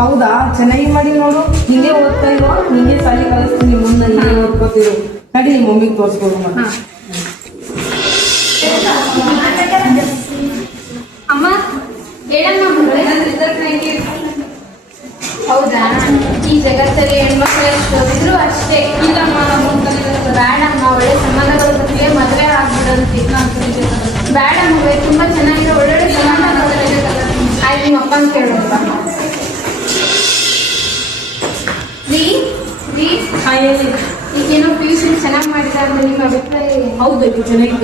ಹೌದಾ, ಚೆನ್ನಾಗಿ ಮಾಡಿ ನೋಡು. ಹಿಂಗೆ ಓದ್ತಾ ಇಲ್ವಾ? ಹಿಂಗೆ ಸಾಲಿ ಕಲಿಸ್ತೀನಿ ಮುಂದೆ, ಹಿಂಗೆ ಓದ್ಕೋತಿರು. ನಡಿ ನಿಮ್ಮ ಮಮ್ಮಿಗೆ ತೋರಿಸ್ಬೋದು. ಅಮ್ಮ ಹೌದಾ, ಈ ಜಗತ್ತಲ್ಲಿ ಹೆಣ್ಮಕ್ಳು ಎಷ್ಟು ಓದಿದ್ರು ಅಷ್ಟೇ. ಇಲ್ಲಮ್ಮ, ಬೇಡಮ್ಮ, ಒಳ್ಳೆ ಸಂಬಂಧಗಳ ಬಗ್ಗೆ ಮದುವೆ ಆಗ್ಬಿಡಂತಿ. ಬೇಡಮ್ಮ, ತುಂಬಾ ಚೆನ್ನಾಗಿರೋ ಒಳ್ಳೊಳ್ಳೆ ಸಂಬಂಧಗಳು. ಆಯ್ತು, ನಿಮ್ಮ ಅಪ್ಪ ಅಂತ ಕೇಳೋದ ಈಗೇನೋ PUC ಚೆನ್ನಾಗಿ ಮಾಡಿದ್ದಾರೆ, ನಿಮ್ಮ ಅಭಿಪ್ರಾಯ? ಹೌದು, ಚೆನ್ನಾಗಿ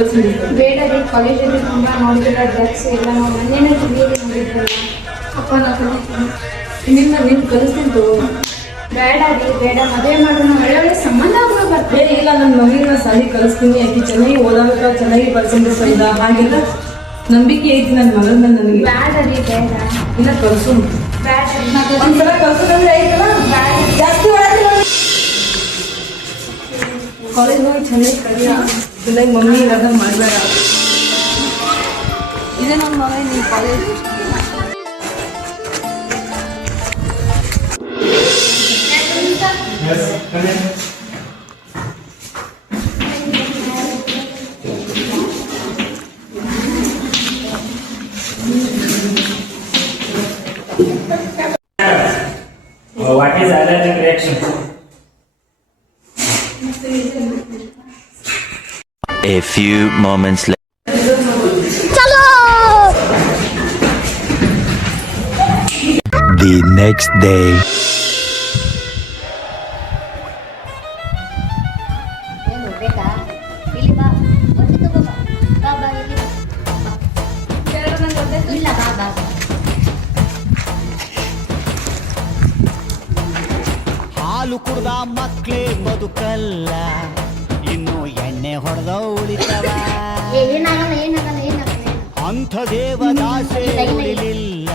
ಬೇಡ ರೀ, ಕಾಲೇಜಲ್ಲಿ ತುಂಬ ನೋಡಿದ್ರೆ ಡ್ರಗ್ಸ್ ಎಲ್ಲ ನಾವು ಮನೇನೆ ಟಿವಿಯಲ್ಲಿ ನೋಡಿದ್ರಲ್ಲ. ಅಪ್ಪ ನಾವು ನಿನ್ನ ಕಲಿಸ್ತೀನಿ ತಗೋ. ಬೇಡ ರೀ, ಬೇಡ, ಮದುವೆ ಮಾಡೋಣ, ಒಳ್ಳೊಳ್ಳೆ ಸಂಬಂಧ ಬರ್ತದೆ. ಇಲ್ಲ, ನನ್ನ ಮಗನ ಸಾಲಿ ಕಲಿಸ್ತೀನಿ. ಆಕೆ ಚೆನ್ನಾಗಿ ಓದಾಕ, ಚೆನ್ನಾಗಿ ಪರ್ಸೆಂಟೇಜ್ ಐದ, ಹಾಗೆಲ್ಲ ನಂಬಿಕೆ ಐತಿ ನನ್ನ ಮಗನ ಮೇಲೆ ನನಗೆ. ಬೇಡ ರೀ, ಬೇಡ, ಇನ್ನ ಕಲ್ಸು. ಬೇಡ ಒಂದ್ಸಲ ಕಲ್ಸೋದಂದ್ರೆ ಐತಲ್ಲ, ಜಾಸ್ತಿ ಕಾಲೇಜ್ ಹೋಗಿ ಚೆನ್ನಾಗಿ ಕಲಿಯ. ಚೆನ್ನಾಗಿ ಮಮ್ಮಿ ಇರೋದ ಮಾಡಬೇಡ. ಇದೇ ನಮ್ಮ ಮಗ, ನಿಮ್ಮ college. What is allergic reaction? A few moments later. The next day. ಹಾಲು ಕುಡ್ದ ಮಕ್ಳೇ ಬದುಕಲ್ಲ, ಇನ್ನು ಎಣ್ಣೆ ಹೊಡೆದ ಉಳಿತವ. ಅಂಥ ದೇವದಾಸೆ ಉಳಿಲಿಲ್ಲ,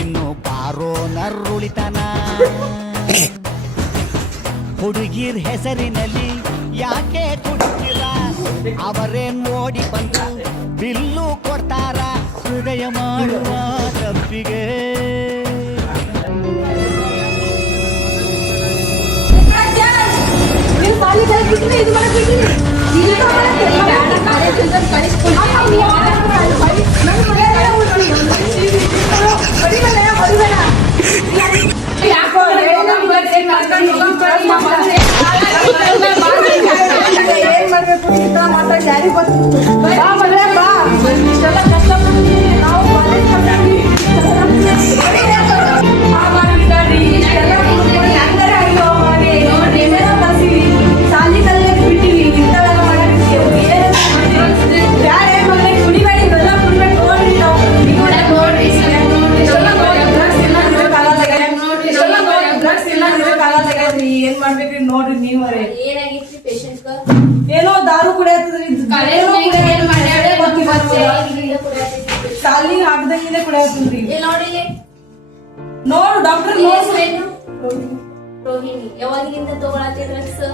ಇನ್ನು ಬಾರೋ ನರ್ರುಳಿತನ. ಹುಡುಗಿರ್ ಹೆಸರಿನಲ್ಲಿ ಯಾಕೆ ಕುಡಿತೀರ? ಅವರೇನ್ ನೋಡಿ ಬಂದು ಬಿಲ್ಲು ಕೊಡ್ತಾರ ಹೃದಯ ಮಾಡುವ ತಪ್ಪಿಗೆ. ಏನ್ ಮಾಡ್ಬೇಕ್ರಿ ನೋಡ್ರಿ ನೀವರೇ. ಏನಾಗಿತ್ತು ಪೇಷಂಟ್? ಏನೋ ದಾರು ಕುಡಿಯತ್ತದ್ರಿ. ಸಾಲಿ ಹಾಕ್ದಂಗಿನೇ ಕುಡಿಯತ್ತದ್ರಿ. ನೋಡು ಡಾಕ್ಟರ್, ರೋಹಿಣಿ ಯಾವಾಗಿನಿಂದ ತಗೊಳತ್ತೆ ಡ್ರಗ್ಸ್?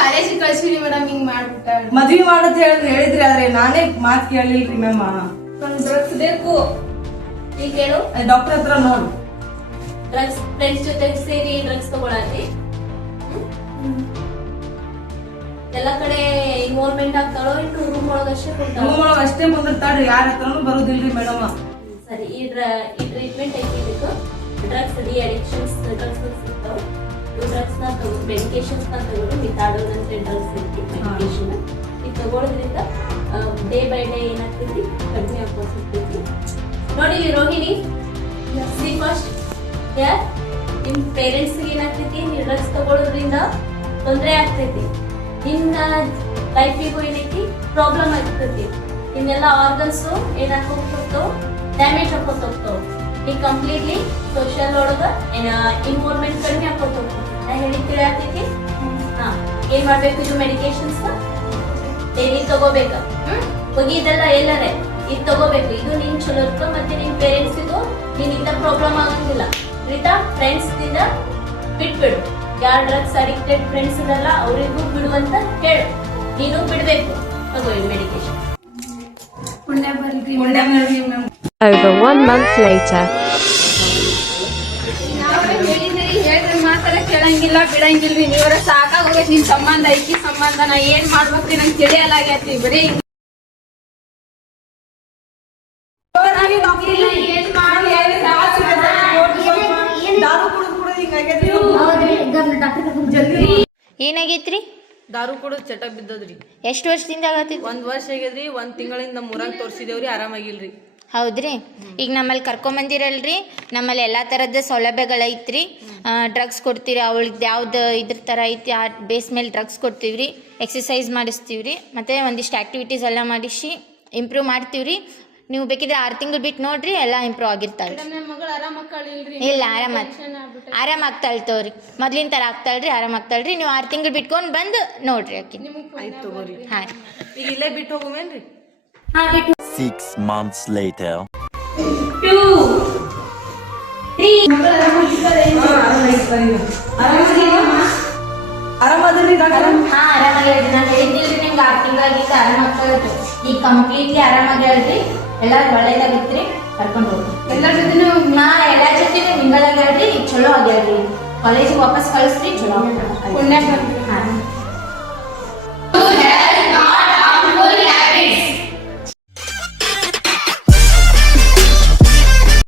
ಕಾಲೇಜಿಗೆ ಕಳ್ಸಿರಿ ಮೇಡಮ್, ಹಿಂಗ್ ಮಾಡ್ಬಿಟ್ಟ. ಮದ್ವಿ ಮಾಡತ್ ಹೇಳಿದ್ರಿ, ಆದ್ರೆ ನಾನೇ ಮಾತ್ ಕೇಳಿಲ್ರಿ ಮ್ಯಾಮ್. ಡ್ರಗ್ಸ್ ಬೇಕು ಈಗ ಹೇಳು. ಡಾಕ್ಟರ್ ಹತ್ರ ನೋಡು. ಡ್ರಗ್ಸ್ ಫ್ರೆಂಡ್ಸ್ ಜೊತೆ ಸೇರಿ ಡ್ರಗ್ಸ್ ತಗೊಳತಿ, ಎಲ್ಲ ಕಡೆ ಇನ್ವಾಲ್ವ್ಮೆಂಟ್ ಆಗ್ತಾಳೋ ಇನ್ನು ರೂಮ್ ಒಳಗಷ್ಟೇ ಕುಂತಾಳ? ರೂಮ್ ಒಳಗ ಅಷ್ಟೇ ಕುಂದಿರ್ತಾಳ್ರಿ, ಯಾರ ಹತ್ರನು ಬರೋದಿಲ್ರಿ ಮೇಡಮ್. ಸರಿ, ಈ ಟ್ರೀಟ್ಮೆಂಟ್ ಐತಿ. ಇದಕ್ಕೆ ಡ್ರಗ್ಸ್ ಡಿ ಅಡಿಕ್ಷನ್ಸ್ ಡ್ರಗ್ಸ್ ಸಿಗ್ತಾವ. ಡ್ರಗ್ಸ್ ನ ತಗೋ, ಮೆಡಿಕೇಶನ್ಸ್ ನ ತಗೊಂಡು ಮಿಥಾಡೋನ್ ಅಂತ ಡ್ರಗ್ಸ್ ಐತಿ ಮೆಡಿಕೇಶನ್. ಇದು ತಗೊಳ್ಳೋದ್ರಿಂದ ಡೇ ಬೈ ಡೇ ಏನಾಗ್ತೈತಿ, ಕಡಿಮೆ ಆಗ್ತೈತಿ. ನೋಡಿ ರೋಹಿಣಿ, ಸಿ ಫಸ್ಟ್ ನಿಮ್ ಪೇರೆಂಟ್ಸ್ ಏನಾಗ್ತೈತಿ, ನೀವು ಡ್ರಗ್ಸ್ ತಗೊಳ್ಳೋದ್ರಿಂದ ತೊಂದರೆ ಆಗ್ತೈತಿ. ನಿನ್ನ ಲೈಫಿಗೂ ಏನೈತಿ ಪ್ರಾಬ್ಲಮ್ ಆಗ್ತೈತಿ. ನಿನ್ನೆಲ್ಲ ಆರ್ಗನ್ಸ್ ಏನಾಗ್ತಾವ, ಡ್ಯಾಮೇಜ್ ಹಾಕೋತ ಹೋಗ್ತಾವ. ಈಗ ಕಂಪ್ಲೀಟ್ಲಿ ಸೋಷಿಯಲ್ ಒಳಗ ಇನ್ವಾಲ್ವ್ಮೆಂಟ್ ಕಡಿಮೆ ಹಾಕೋತ ಹೋಗ್ತಾವ. ನಾ ಹೇಳಿ ತಿಳಿಯಾಗ್ತೈತಿ. ಏನ್ ಮಾಡ್ಬೇಕು, ಇದು ಮೆಡಿಕೇಶನ್ಸ್ ಡೈಲಿ ತಗೋಬೇಕ. ಹೋಗಿ ಇದೆಲ್ಲ ಎಲ್ಲರೇ ಇದು ತಗೋಬೇಕು. ಇದು ನಿನ್ ಚಲೋ ಇರ್ತೋ, ಮತ್ತೆ ನಿನ್ ಪೇರೆಂಟ್ಸಿಗೂ ನಿನ್ನಿಂದ ಪ್ರಾಬ್ಲಮ್ ಆಗಂಗಿಲ್ಲ. ರೀತಾ, ಫ್ರೆಂಡ್ಸ್ ದಿಂದ ಬಿಟ್ಬಿಡು. ಯಾರು ಡ್ರಗ್ಸ್ ಅಡಿಕ್ಟೆಡ್ ಫ್ರೆಂಡ್ಸ್ ಇರಲ್ಲ ಅವರಿಗೂ ಬಿಡುವಂತ ಹೇಳು. ನೀನು ಬಿಡ್ಬೇಕು. ತಗೋ ಮೆಡಿಕೇಶನ್. ಪುಣ್ಯ ಬರ್ಲಿ. Over 1 month later. ಹೇಳಿದ್ರೆ ಮಾತ್ರ ಕೇಳಂಗಿಲ್ಲ ಬಿಡಂಗಿಲ್ರಿ ನೀವ್ರ ಸಾಕಾಗೋಗೈತಿ ನಿನ್ ಸಂಬಂಧ ಐಕಿ ಸಂಬಂಧ ನಾ ಏನ್ ಮಾಡ್ಬೇಕ್ರಿ ನಂಗೆ ತಿಳಿಯಲಾಗೈತಿ ಬರೀ ಏನ್ ಮಾಡ್ಲಿ ಏನಾಗೈತ್ರಿ? ದಾರು ಕುಡಿದು ಚಟ ಬಿದ್ದದ್ರಿ. ಎಷ್ಟು ವರ್ಷದಿಂದ ಆಗತ್ತೈತಿ? 1 ವರ್ಷ ಆಗ್ಯದ್ರಿ. 1 ತಿಂಗಳಿಂದ ನಮ್ಮ ಊರಾಗ ತೋರಿಸಿದೇವ್ರಿ, ಆರಾಮಾಗಿಲ್ರಿ. ಹೌದ್ರಿ. ಈಗ ನಮ್ಮಲ್ಲಿ ಕರ್ಕೊಂಬಂದಿರಲ್ರಿ, ನಮ್ಮಲ್ಲಿ ಎಲ್ಲ ಥರದ ಸೌಲಭ್ಯಗಳೈತ್ರಿ. ಡ್ರಗ್ಸ್ ಕೊಡ್ತೀರಿ, ಅವಳಿಗೆ ಯಾವ್ದು ಇದ್ರ ಥರ ಐತಿ ಆ ಬೇಸ್ ಮೇಲೆ ಡ್ರಗ್ಸ್ ಕೊಡ್ತೀವಿ ರೀ, ಎಕ್ಸಸೈಸ್ ಮಾಡಿಸ್ತೀವಿ ರೀ, ಮತ್ತು ಒಂದಿಷ್ಟು ಆ್ಯಕ್ಟಿವಿಟೀಸ್ ಎಲ್ಲ ಮಾಡಿಸಿ ಇಂಪ್ರೂವ್ ಮಾಡ್ತೀವಿ ರೀ. ನೀವು ಬೇಕಿದ್ರೆ 6 ತಿಂಗಳು ಬಿಟ್ಟು ನೋಡ್ರಿ, ಎಲ್ಲ ಇಂಪ್ರೂವ್ ಆಗಿರ್ತಾವೆ. ಇಲ್ಲ, ಆರಾಮಾಗ್ತಾಳೆ ತಗೋರಿ, ಮೊದ್ಲಿನ ಥರ ಆಗ್ತಾಳ್ರಿ, ಆರಾಮಾಗ್ತಾಳ್ರಿ. ನೀವು 6 ತಿಂಗಳು ಬಿಟ್ಕೊಂಡು ಬಂದು ನೋಡ್ರಿ ಆಕಿ. ಆಯ್ತು ತಗೋರಿ. ಹಾಂ, ಈಗ ಇಲ್ಲೇ ಬಿಟ್ಟು ಹೋಗುವೇನ್ರಿ? 6 months later. 2 3 ಆರಾಮದ್ರಿ ಡಾಕ್ಟರ್? ಹಾಂ, ಆರಾಮಾಗಿ ನಾನು ಹೇಳಿದ್ದಿಲ್ರಿ ನಿಮ್ಗೆ 6 ತಿಂಗಳಾಗಿತ್ತು ಆರಾಮಾಗ್ತಾಳೆ. ಈಗ ಕಂಪ್ಲೀಟ್ಲಿ ಆರಾಮಾಗಿ ಹೇಳ್ರಿ, ಎಲ್ಲ ಒಳ್ಳೇದಾಗಿತ್ರಿ, ಕರ್ಕೊಂಡು ಹೋಗ್ರಿ. ಎಲ್ಲರ ಜೊತೆನೂ ಎಲ್ಲರ ಜೊತೆ ಮಿಂಗಳಾಗಿ ಹೇಳ್ರಿ, ಚಲೋ ಆಗ್ಯಾಳ್ರಿ. ಕಾಲೇಜಿಗೆ ವಾಪಸ್ ಕಳಿಸ್ರಿ, ಚಲೋ ಪುಣ್ಯ